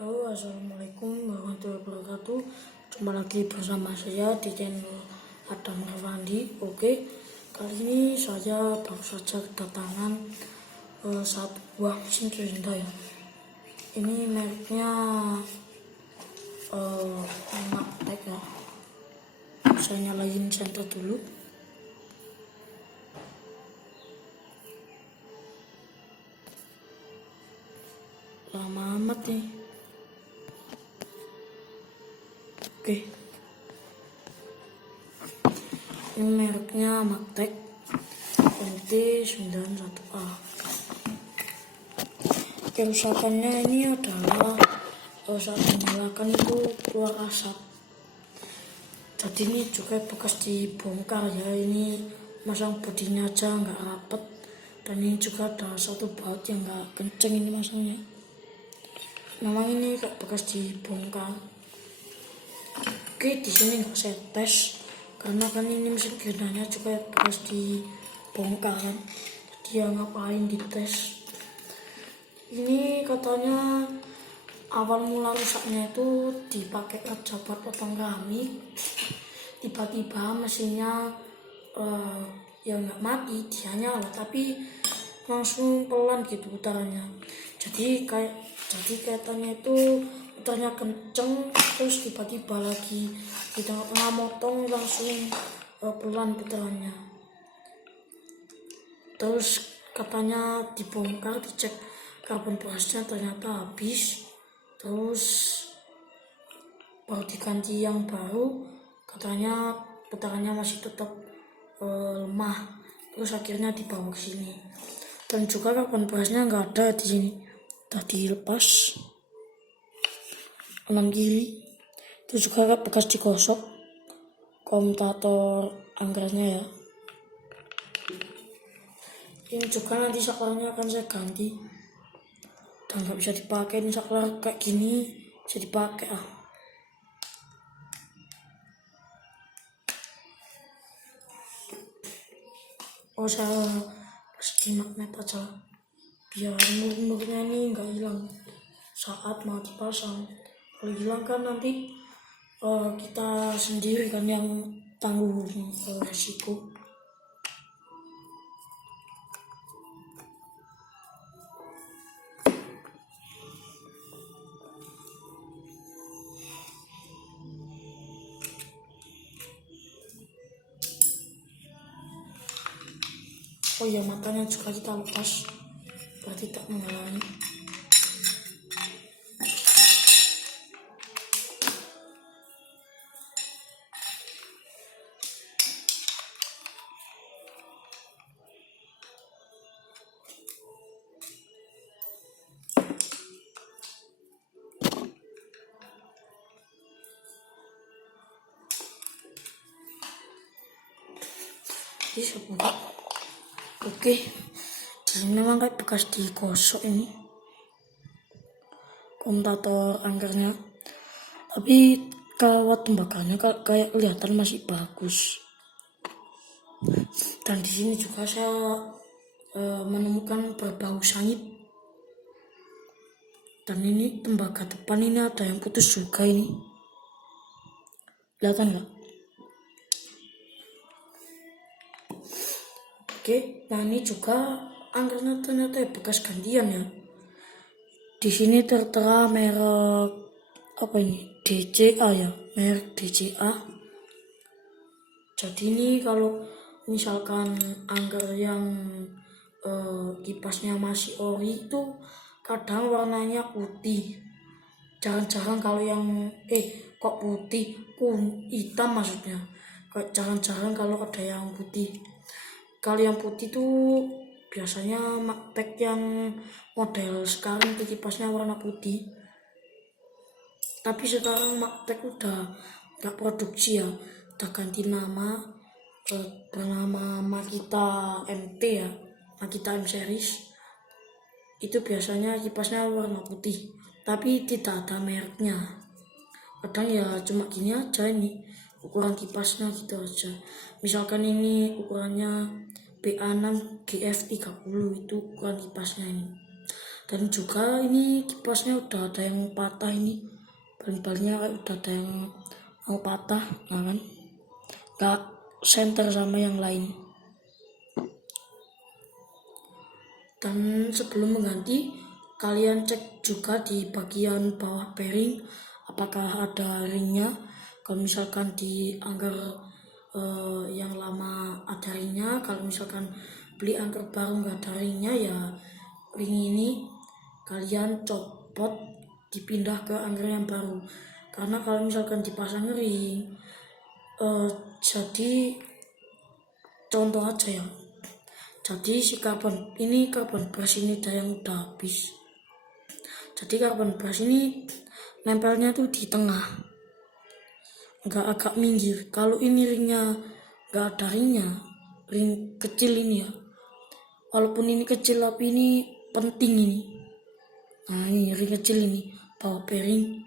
Halo, assalamualaikum warahmatullahi wabarakatuh. Jumpa lagi bersama saya di channel Adam Rafandi. Oke, kali ini saya baru saja kedatangan satu buah mesin cuci ya. Ini mereknya Magtek ya. Saya nyalain senter dulu. Lama amat nih. Oke, ini mereknya Magtek NT91A. Kerusakannya ini adalah saat menyalakan itu keluar asap. Jadi ini juga bekas dibongkar ya, ini masang bodinya aja nggak rapet, dan ini juga ada satu baut yang nggak kenceng ini masangnya. Memang ini kayak bekas dibongkar. Oke, di sini nggak saya tes karena kan ini mesin grindanya juga bekas dibongkar kan. Jadi ya ngapain dites. Ini katanya awal mula rusaknya itu dipakai kerja buat potong keramik. Tiba-tiba mesinnya ya nggak mati, dia nyala tapi langsung pelan gitu putarannya. Jadi kaitannya itu putarnya kenceng, terus tiba-tiba lagi di tengah-tengah motong langsung pelan putarannya. Terus katanya dibongkar, dicek karbon brashnya ternyata habis, terus baru diganti yang baru, katanya putarannya masih tetap lemah. Terus akhirnya dibawa ke sini, dan juga karbon brashnya nggak ada di sini, tadi lepas 6 gili. Itu juga bekas digosok komutator anggarnya ya. Ini juga nanti saklarnya akan saya ganti, dan nggak bisa dipakai. Ini saklar kayak gini bisa dipakai saya kasih magnet aja biar mur-murnya ini nggak hilang saat mau dipasang. Kalau hilang kan nanti kita sendiri kan yang tanggung resiko. Oh iya, matanya juga kita lepas, berarti tak menyalakan. Bisa buka. Oke, ini memang kayak bekas digosok ini komutator angkernya, tapi kawat tembakannya kayak kelihatan masih bagus. Dan di sini juga saya menemukan berbau sangit, dan ini tembaga depan ini ada yang putus juga ini, kelihatan nggak? Oke, nah ini juga angkernya ternyata bekas gantian ya. Di sini tertera merek apa ini? DCA ya, merek DCA. Jadi ini kalau misalkan angker yang kipasnya masih ori itu kadang warnanya putih. Jarang-jarang kalau yang kok putih, hitam maksudnya. Jarang-jarang kalau ada yang putih. Kalau yang putih tuh biasanya Magtek yang model sekarang tuh kipasnya warna putih. Tapi sekarang Magtek udah gak produksi ya, udah ganti nama bernama Makita MT ya, Makita M series. Itu biasanya kipasnya warna putih, tapi tidak ada mereknya. Kadang ya cuma gini aja, ini ukuran kipasnya gitu aja. Misalkan ini ukurannya BA6 GF30, itu ukuran kipasnya ini. Dan juga ini kipasnya udah ada yang patah, ini ban-bannya udah ada yang mau patah, nah kan gak center sama yang lain. Dan sebelum mengganti, kalian cek juga di bagian bawah bearing apakah ada ringnya. Kalau misalkan di angker yang lama ada ringnya, kalau misalkan beli angker baru nggak ada ringnya, ya ring ini kalian copot dipindah ke angker yang baru. Karena kalau misalkan dipasang ring, jadi contoh aja ya, jadi si karbon brush ini ada yang udah habis. Jadi karbon brush ini nempelnya tuh di tengah, nggak agak minggir. Kalau ini ringnya nggak ada ringnya, ring kecil ini ya, walaupun ini kecil tapi ini penting ini. Nah ini ring kecil ini bawah bearing.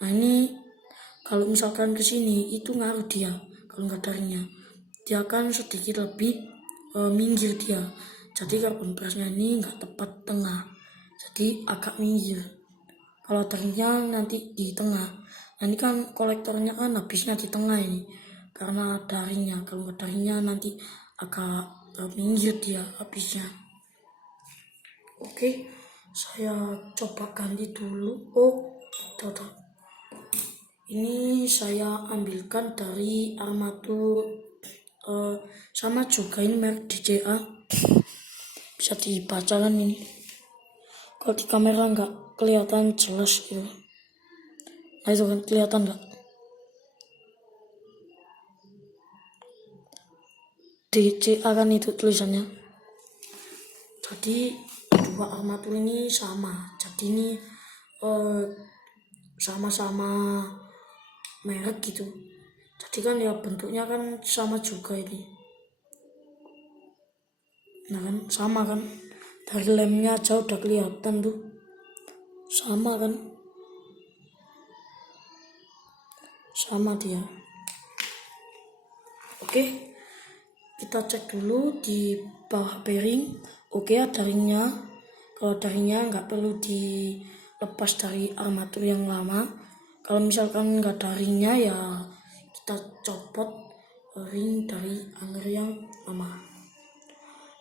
Nah ini kalau misalkan kesini itu ngaruh dia. Kalau nggak ada ringnya, dia akan sedikit lebih minggir dia. Jadi karbon brushnya ini nggak tepat tengah, jadi agak minggir. Kalau ada ringnya nanti di tengah. Nah ini kan kolektornya kan habisnya di tengah ini, karena ada ringnya. Kalau nggak ada ringnya nanti agak minggir dia habisnya. Oke, saya coba ganti dulu. Oh, tuh. Ini saya ambilkan dari armatur sama juga ini merek DJA. Bisa dibaca kan ini. Kalau di kamera nggak kelihatan jelas gitu. Nah itu kan kelihatan nggak? DJA kan itu tulisannya. Jadi dua armatur ini sama. Jadi ini sama-sama merek gitu. Jadi kan ya bentuknya kan sama juga ini. Nah kan sama kan, dari lemnya aja udah kelihatan tuh, sama kan, sama dia. Oke, kita cek dulu di bawah bearing. Oke, ada ringnya. Kalau ada ringnya nggak perlu dilepas dari armatur yang lama. Kalau misalkan nggak ada ringnya ya kita copot ring dari angker yang lama.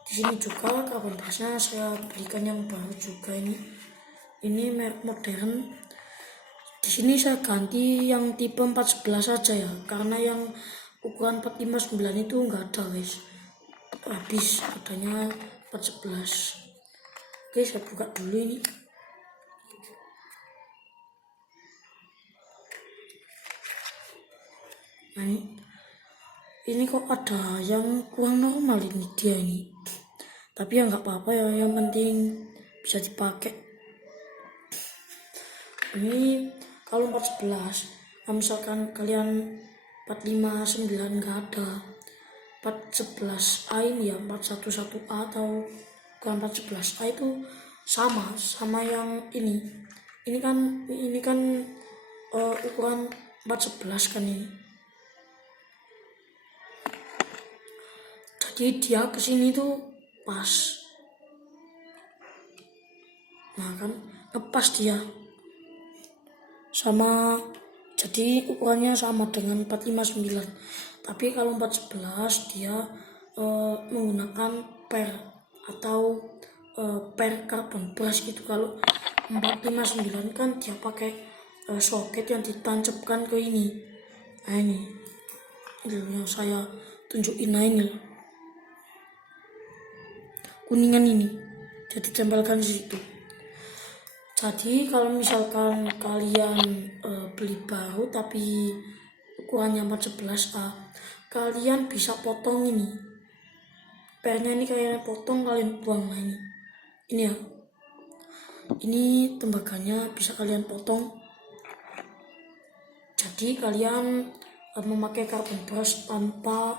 Di sini juga karbon brushnya saya belikan yang baru juga ini. Ini merek modern. Di sini saya ganti yang tipe 411 saja ya, karena yang ukuran 459 itu enggak ada guys. Habis adanya 411. Oke, saya buka dulu ini. Nah, ini kok ada yang kurang normal ini dia ini. Tapi ya nggak apa-apa ya, yang penting bisa dipakai. Ini kalau 411, nah misalkan kalian 459 nggak ada, 411A ini ya, 411A atau bukan 411A itu sama yang ini. Ini kan ukuran 411 kan ini. Jadi dia kesini tuh pas. Nah kan ngepas dia. Sama, jadi ukurannya sama dengan 459. Tapi kalau 411 dia menggunakan per atau per carbon brush gitu. Kalau 459 kan dia pakai soket yang ditancapkan ke ini. Nah ini yang saya tunjukin, nah ini kuningan ini jadi tempelkan di situ. Jadi kalau misalkan kalian beli baru tapi ukurannya 411A, kalian bisa potong ini pernya, ini kalian potong, kalian buang. Nah ini ya, ini tembakannya bisa kalian potong. Jadi kalian memakai carbon brush tanpa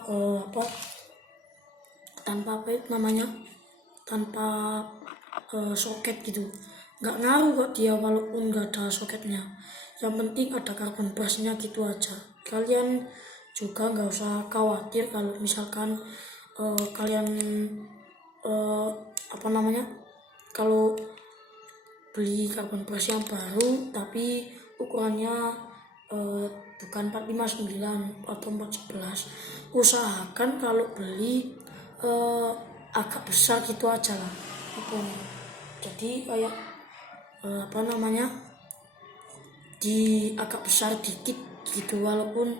apa itu namanya, tanpa soket gitu. Nggak ngaruh kok dia walaupun nggak ada soketnya, yang penting ada carbon brushnya gitu aja. Kalian juga nggak usah khawatir kalau misalkan kalian kalau beli carbon brush yang baru tapi ukurannya bukan 459 atau 411. Usahakan kalau beli agak besar gitu aja lah ukurannya. Jadi kayak di agak besar dikit gitu, walaupun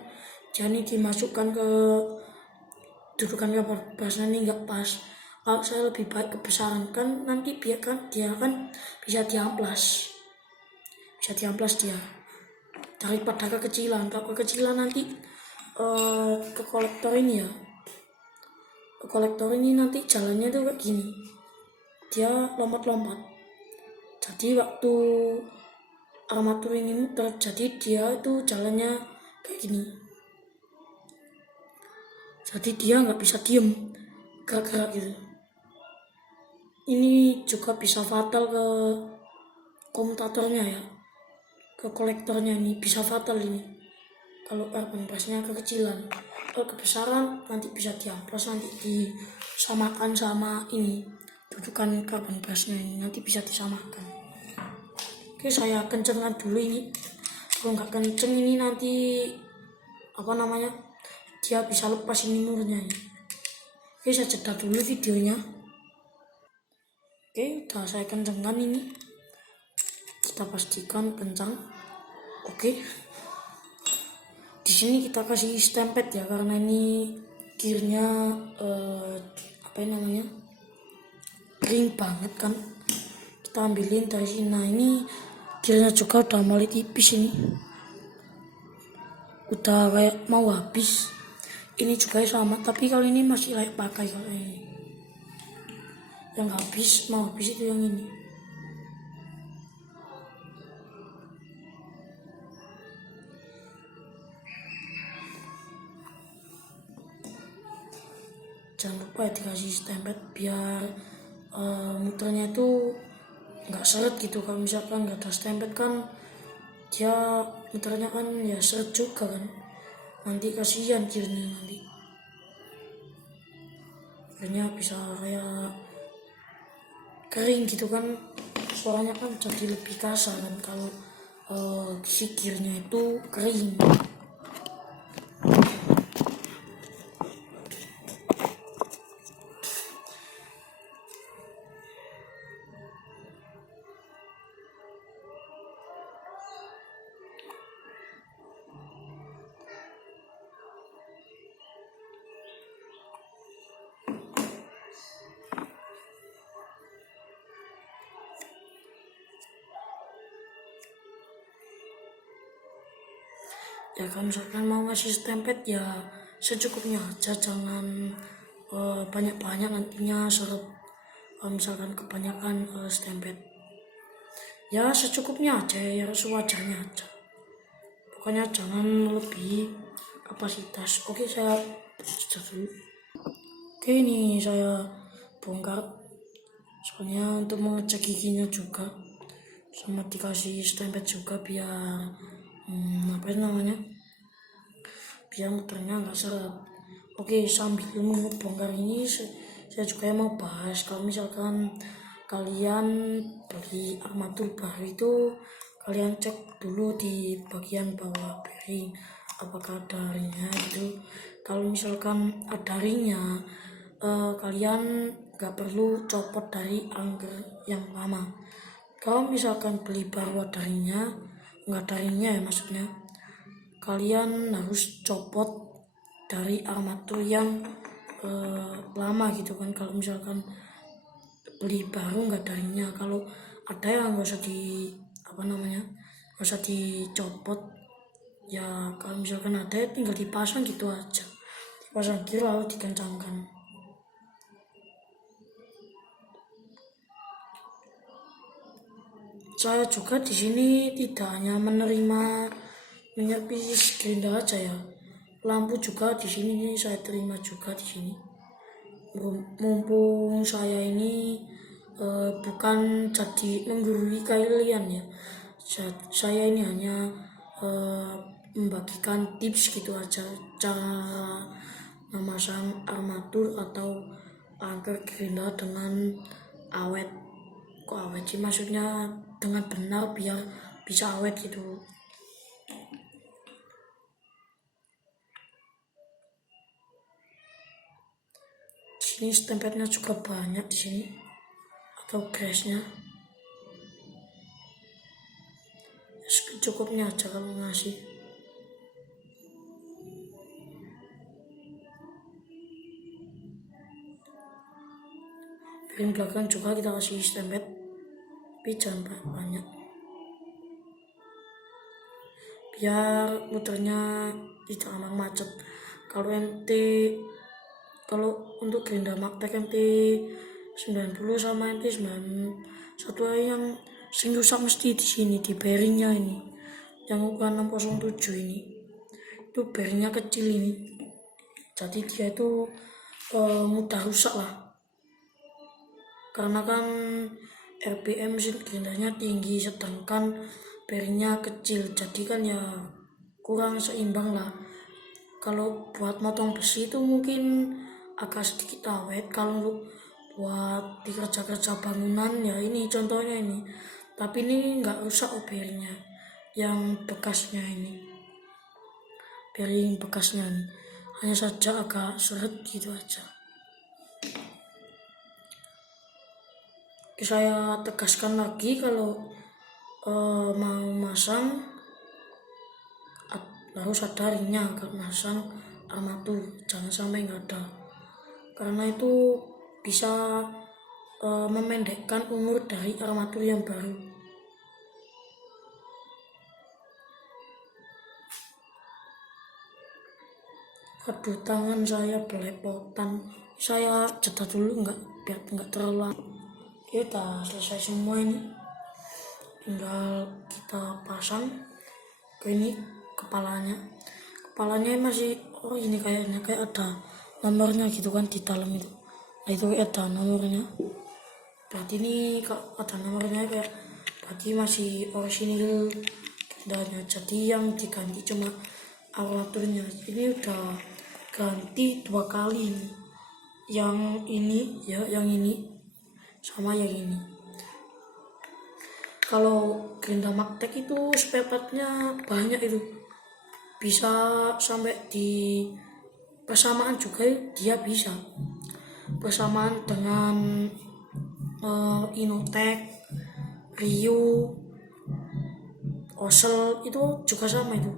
dia ini dimasukkan ke dudukan carbon brush ini nggak pas. Kalau saya lebih baik kebesaran, kan nanti biarkan dia kan bisa diamplas dia daripada kekecilan. Kalau kekecilan nanti ke kolektor ini nanti jalannya tuh kayak gini, dia lompat-lompat. Jadi waktu armatur ini muter, jadi dia itu jalannya kayak gini. Jadi dia nggak bisa diem, gerak-gerak gitu. Ini juga bisa fatal ke komutatornya ya, ke kolektornya ini bisa fatal ini. Kalau carbon brushnya kekecilan, kalau kebesaran nanti bisa diamplas, nanti disamakan sama ini dudukan carbon brushnya ini, nanti bisa disamakan. Oke, saya kencengkan dulu ini. Kalau nggak kenceng ini nanti dia bisa lepas ini murnya ini. Oke, saya jeda dulu videonya. Oke, udah saya kencengkan ini, kita pastikan kencang. Oke, di sini kita kasih stempet ya, karena ini gearnya kering banget kan. Kita ambilin dari sini. Nah, ini gearnya juga udah mulai tipis ini, udah kayak mau habis. Ini juga sama, tapi kali ini masih layak pakai. Kalau ini yang mau habis itu yang ini. Jangan lupa ya dikasih stempet biar muternya itu nggak seret gitu. Kalau misalkan nggak ada stempet kan dia muternya kan ya seret juga kan, nanti kasihan gearnya, nanti gearnya bisa kayak kering gitu kan, suaranya kan jadi lebih kasar kan kalau si gearnya itu kering. Ya kalau misalkan mau ngasih stempet ya secukupnya aja, jangan banyak-banyak, nantinya seret. Kalau misalkan kebanyakan stempet ya secukupnya aja, ya sewajarnya aja, pokoknya jangan lebih kapasitas. Oke, saya cek dulu. Oke, ini saya bongkar soalnya untuk mengecek giginya juga, sama dikasih stempet juga biar biar muternya nggak seret. Oke, sambil membongkar ini saya juga mau bahas, kalau misalkan kalian beli armatur baru itu kalian cek dulu di bagian bawah bearing apakah ada ringnya gitu. Kalau misalkan ada ringnya, kalian nggak perlu copot dari angker yang lama. Kalau misalkan beli baru ada ringnya, nggak ada ringnya ya maksudnya, kalian harus copot dari armatur yang lama gitu kan. Kalau misalkan beli baru nggak ada ringnya, kalau ada ya nggak usah dicopot ya. Kalau misalkan ada ya tinggal dipasang gitu aja, dipasang gear lalu dikencangkan. Saya juga di sini tidak hanya menerima menyervis gerinda aja ya, lampu juga di sini saya terima juga di sini. Mumpung saya ini bukan jadi menggurui kalian ya, saya ini hanya membagikan tips gitu aja, cara memasang armatur atau angker gerinda dengan awet. Kok awet sih, maksudnya dengan benar biar bisa awet gitu. Di sini stempelnya juga banyak di sini, atau grassnya. Cukupnya aja kalau ngasih. Piring belakang juga kita kasih stempel, tapi jangan banyak, biar muternya tidak lama macet. Kalau untuk gerinda Magtek MT 90 sama MT 91 yang sing rusak mesti di sini, di bearingnya ini, yang ukuran 607 ini. Itu bearingnya kecil ini, jadi dia itu mudah rusak lah, karena kan RPM mesin gerindanya tinggi sedangkan bearingnya kecil, jadi kan ya kurang seimbang lah. Kalau buat motong besi itu mungkin agak sedikit awet, kalau buat di kerja-kerja bangunan ya ini contohnya ini, tapi ini nggak rusak bearingnya, yang bekasnya ini, bearing bekasnya ini hanya saja agak seret gitu aja. Saya tegaskan lagi, kalau mau masang harus ada ringnya kalau masang armatur, jangan sampai nggak ada, karena itu bisa memendekkan umur dari armatur yang baru. Aduh, tangan saya belepotan, saya jeda dulu biar nggak terlalu lama. Kita selesai semua ini, tinggal kita pasang ke ini kepalanya masih ini kayaknya kayak ada nomornya gitu kan di dalam itu. Nah itu ada nomornya, berarti ini kalau ada nomornya kayak berarti masih orisinil gendanya, jadi yang diganti cuma armaturnya. Ini udah ganti 2 kali ini, yang ini ya, yang ini sama yang ini. Kalau gerinda Magtek itu spare partnya banyak, itu bisa sampai di persamaan juga, dia bisa persamaan dengan Inotech, Ryu, Osel itu juga sama, itu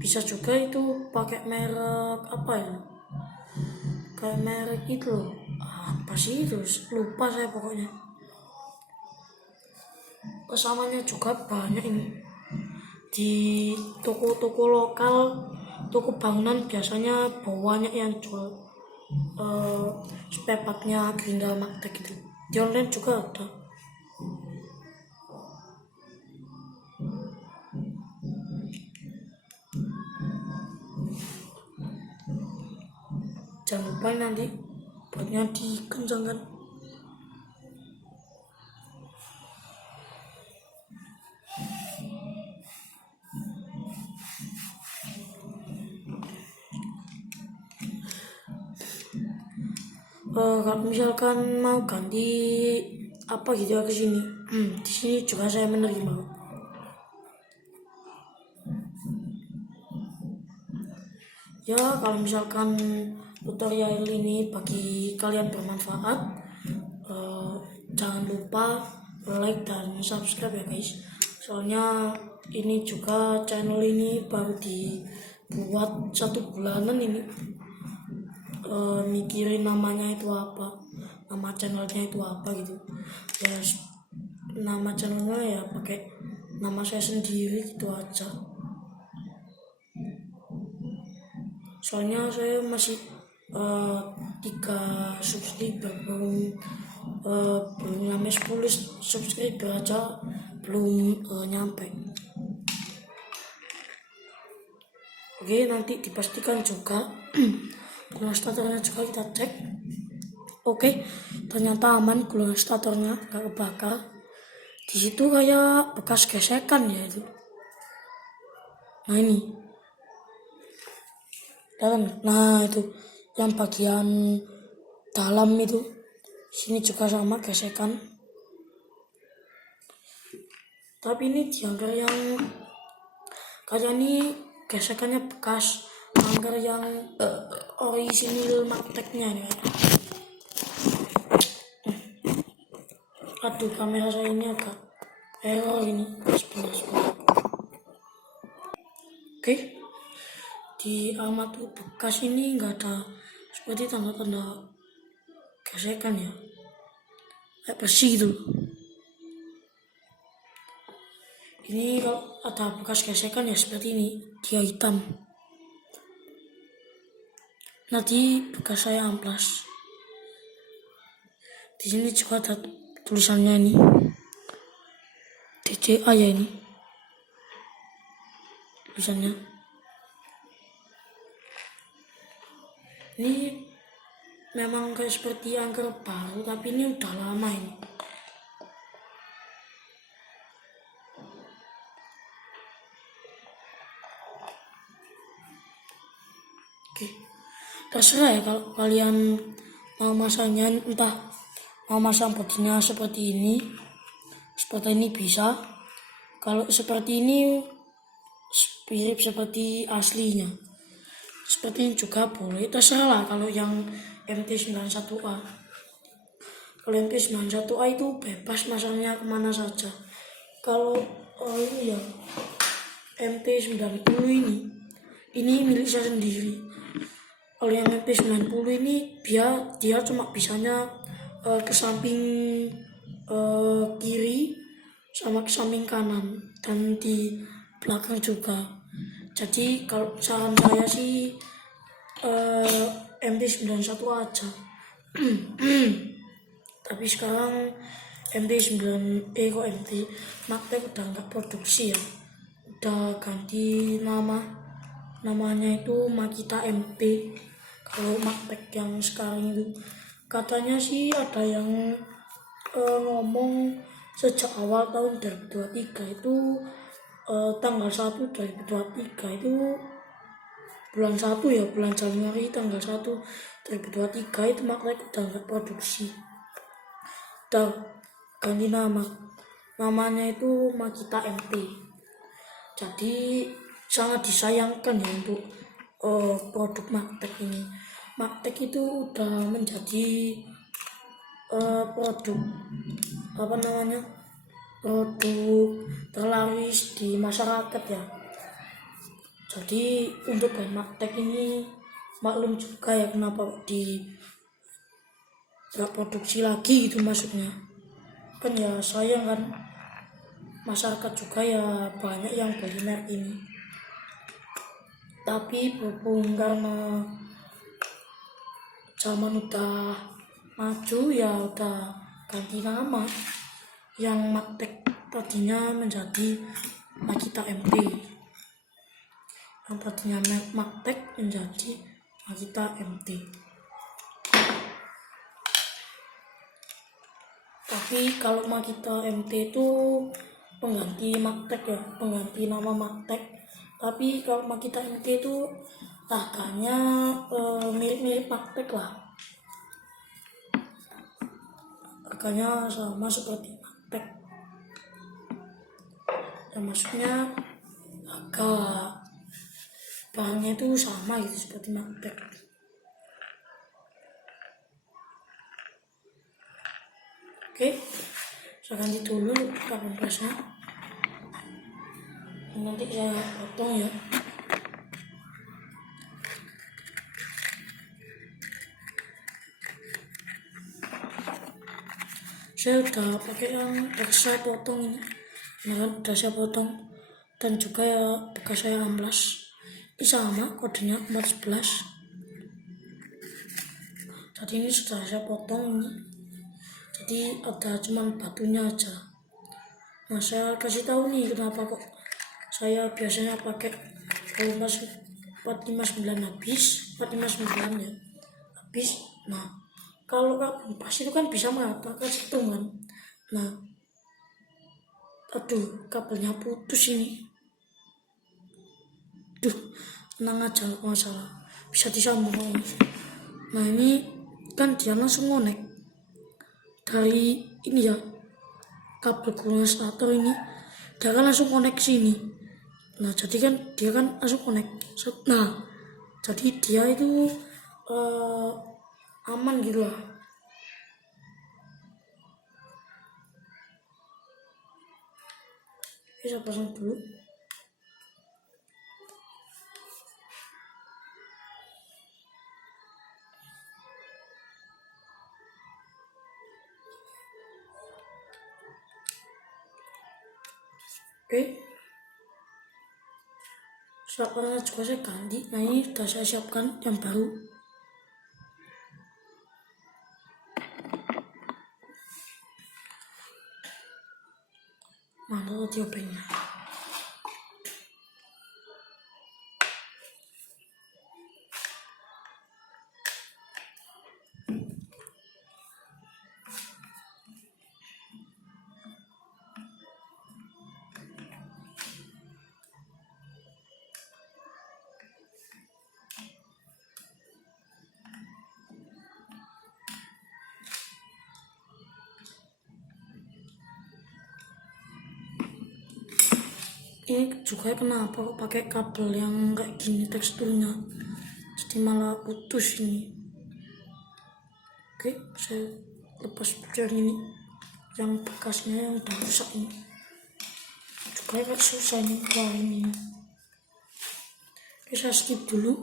bisa juga itu pakai merek apa ya, kayak merek itu loh, apa sih itu, lupa saya pokoknya. Persamanya juga banyak ini di toko-toko lokal, toko bangunan biasanya banyak yang jual spare partnya gerinda Magtek itu. Di online juga ada. Jangan lupa nanti buatnya dikencangkan. Kalau misalkan mau ganti apa gitu ya ke sini, di sini juga saya menerima. Ya kalau misalkan tutorial ini bagi kalian bermanfaat, jangan lupa like dan subscribe ya guys. Soalnya ini juga channel ini baru dibuat 1 bulanan ini. Mikirin namanya itu apa, nama channelnya itu apa gitu ya, nama channelnya ya pakai nama saya sendiri gitu aja. Soalnya saya masih 3 subscriber, belum nyampe 10 subscriber aja, belum nyampe. Oke, nanti dipastikan juga gulungan statornya juga kita cek. Oke, ternyata aman, gulungan statornya gak kebakar. Di situ kayak bekas gesekan ya itu. Nah ini, nah itu yang bagian dalam itu, sini juga sama gesekan. Tapi ini di angker yang kayak ini gesekannya bekas angker yang orisinil magteknya nih. Aduh, kamera saya ini agak error ini. Sebentar. Oke, di armatur bekas ini nggak ada seperti tanda-tanda gesekan ya, kayak besi gitu. Ini kalau ada bekas gesekan ya seperti ini, dia hitam. Nanti bekas saya amplas. Di sini juga ada tulisannya ini, DCA ya ini tulisannya. Ini memang kayak seperti angker baru, tapi ini udah lama ini. Oke, terserah ya kalau kalian mau masangnya, entah mau masang bodinya seperti ini bisa. Kalau seperti ini mirip seperti aslinya, seperti ini juga boleh, terserah lah. Kalau yang MT91A, kalau MT91A itu bebas masangnya kemana saja. Kalau ini ya MT90 ini milik saya sendiri. Kalau yang MT90 ini dia cuma bisanya ke samping kiri sama ke samping kanan dan di belakang juga. Jadi kalau saran saya sih MT91 aja. Tapi sekarang MT9 kok MT Magtek udah nggak produksi ya, udah ganti namanya itu Makita MP. Kalau Magtek yang sekarang itu katanya sih ada yang ngomong sejak awal tahun 2023 itu tanggal 1 2023 itu bulan 1 ya, bulan Januari tanggal 1 2023 itu Magtek udah nggak produksi, udah ganti namanya itu Makita MP. Jadi sangat disayangkan ya untuk produk Magtek ini. Magtek itu udah menjadi produk produk terlaris di masyarakat ya. Jadi untuk brand Magtek ini maklum juga ya kenapa nggak produksi lagi gitu maksudnya. Kan ya sayang kan, masyarakat juga ya banyak yang beli merek ini. Tapi berhubung karena zaman udah maju ya udah ganti nama, yang Magtek tadinya menjadi Makita MP, yang tadinya Magtek menjadi Makita MT. Tapi kalau Makita MT itu pengganti Magtek ya, pengganti nama Magtek. Tapi kalau Makita MT itu harganya mirip-mirip Magtek lah, harganya sama seperti Magtek ya, maksudnya harga bahannya itu sama gitu seperti Magtek. Oke, saya ganti dulu kompresnya, nanti saya potong ya. Saya udah pakai yang saya potong ini, nah udah saya potong, dan juga ya bekas saya amplas. Ini sama kodenya 411. Tadi ini sudah saya potong ini, jadi ada cuman batunya aja. Nah saya kasih tahu nih kenapa kok saya biasanya pakai kalau 459 habis, 459 ya habis. Nah kalau karbon pas itu kan bisa mengatakan setung kan. Nah aduh, kabelnya putus ini. Duh, tenang aja, nggak masalah, bisa disambung. Nah ini kan dia langsung ngonek dari ini ya, kabel kondensator ini dia kan langsung connect sini. Nah jadi kan dia kan langsung connect. Nah jadi dia itu aman gitu lah. Bisa pasang dulu. Oke, sekarang juga saya ganti. Nah ini sudah saya siapkan yang baru. Mana tadi obengnya? Ini juga kenapa kok pakai kabel yang kayak gini teksturnya, jadi malah putus ini. Oke, saya lepas yang ini, yang bekasnya yang udah rusak ini. Juga kayak susah ini keluarin ini. Oke, saya skip dulu.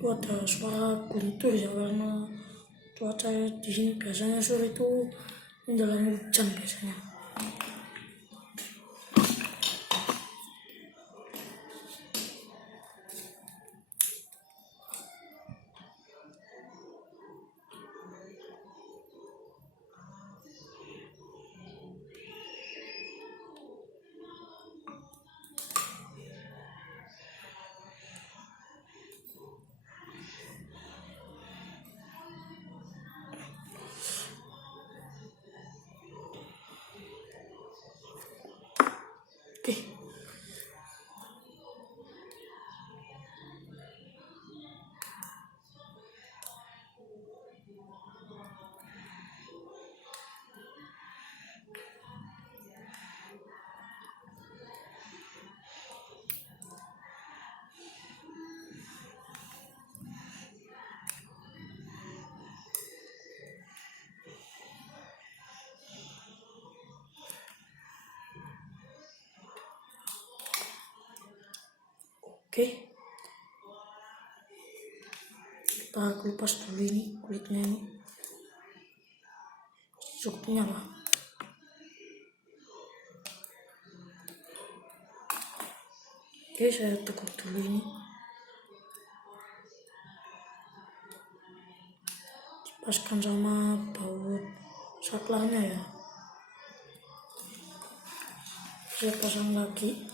Itu ada suara guntur ya, karena cuaca di sini biasanya sore itu menjelang hujan biasanya. Oke, oke. Kita kupas dulu ini kulitnya ini. Cukupnya lah. Oke, saya tekuk dulu ini. Dipaskan sama baut saklarnya ya. Saya pasang lagi.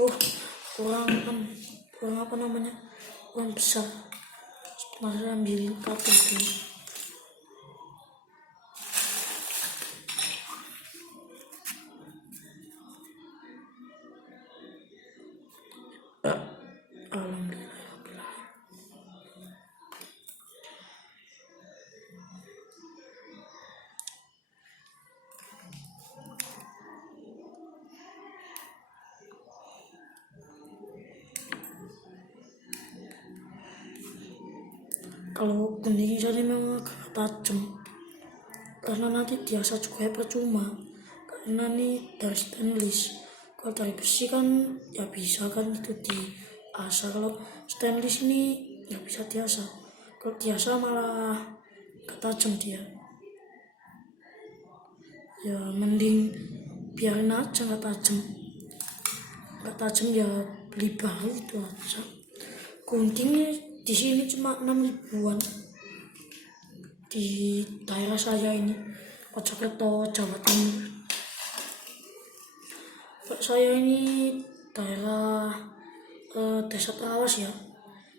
Oh, kurang apa namanya? Kurang besar. Masa ambil kabel dulu. Alhamdulillah. Kalau gunting ini memang agak tajam, karena nanti diasah juga percuma, karena ini dari stainless. Kalau dari besi kan ya bisa kan itu diasah, kalau stainless ini ya bisa diasah. Kalau diasah malah agak tajam dia. Ya mending biarin aja nggak tajam ya beli baru itu aja. Guntingnya di sini cuma 6 ribuan di daerah saya ini, Mojokerto, Jawa Timur. Saya ini daerah Desa Trawas ya,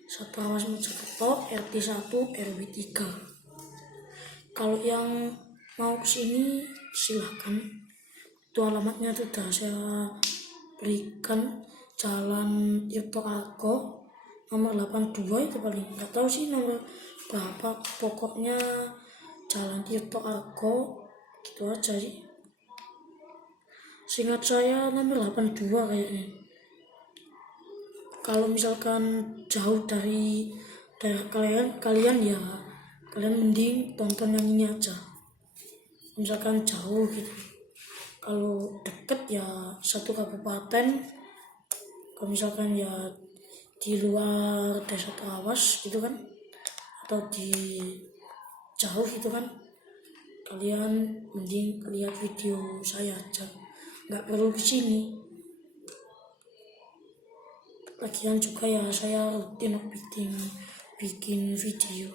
Desa Trawas Mojokerto, RT 1 RW 3. Kalau yang mau kesini silahkan, itu alamatnya tuh udah saya berikan. Jalan Tirto Argo nomor 82, itu paling nggak tahu sih nomor berapa, pokoknya Jalan Tirto Argo gitu aja sih. Seingat saya nomor 82 kayaknya. Kalau misalkan jauh dari daerah kalian ya kalian mending tonton yang ini aja. Misalkan jauh gitu, kalau deket ya satu kabupaten. Kalau misalkan ya di luar desa Trawas gitu kan, atau di jauh gitu kan, kalian mending lihat video saya aja, nggak perlu kesini. Lagian juga ya saya rutin bikin video.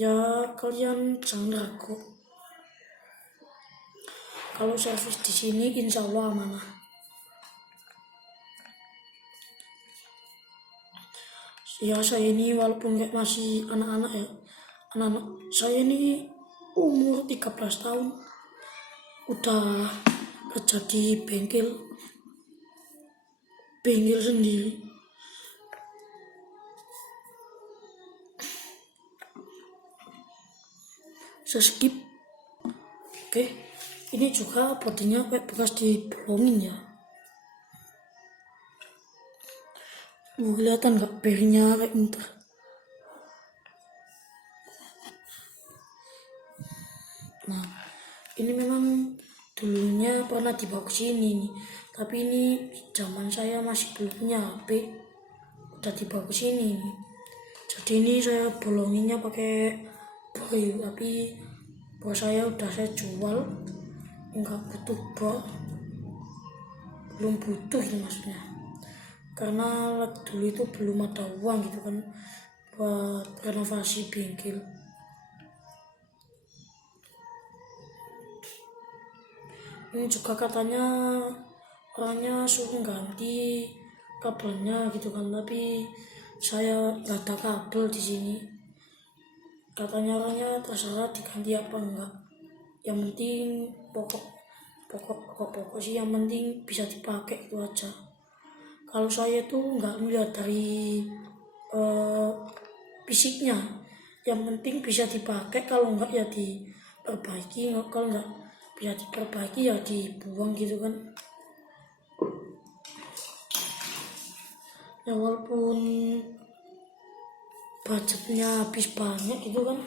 Ya kalian jangan ragu, kalau servis di sini insya Allah amanah. Ya saya ini walaupun kayak masih anak-anak ya, anak-anak saya ini umur 13 tahun udah kerja di bengkel sendiri. Saya skip. Oke, ini juga bodinya kayak bekas dibolongin ya. Kelihatan nggak pernya kayak muntah. Nah, ini memang dulunya pernah dibawa ke sini nih, tapi ini zaman saya masih belum punya HP, udah dibawa ke sini nih. Jadi ini saya bolonginnya pakai boy, tapi bor saya udah saya jual, nggak butuh bor, belum butuh ini maksudnya, karena dulu itu belum ada uang gitu kan buat renovasi bengkel. Ini juga katanya orangnya suruh ganti kabelnya gitu kan, tapi saya nggak ada kabel di sini. Katanya orangnya terserah diganti apa enggak, yang penting pokok sih, yang penting bisa dipakai itu aja. Kalau saya tuh nggak melihat dari fisiknya, yang penting bisa dipakai, kalau enggak ya diperbaiki, kalau enggak bisa diperbaiki ya dibuang gitu kan. Ya walaupun budgetnya habis banyak gitu kan,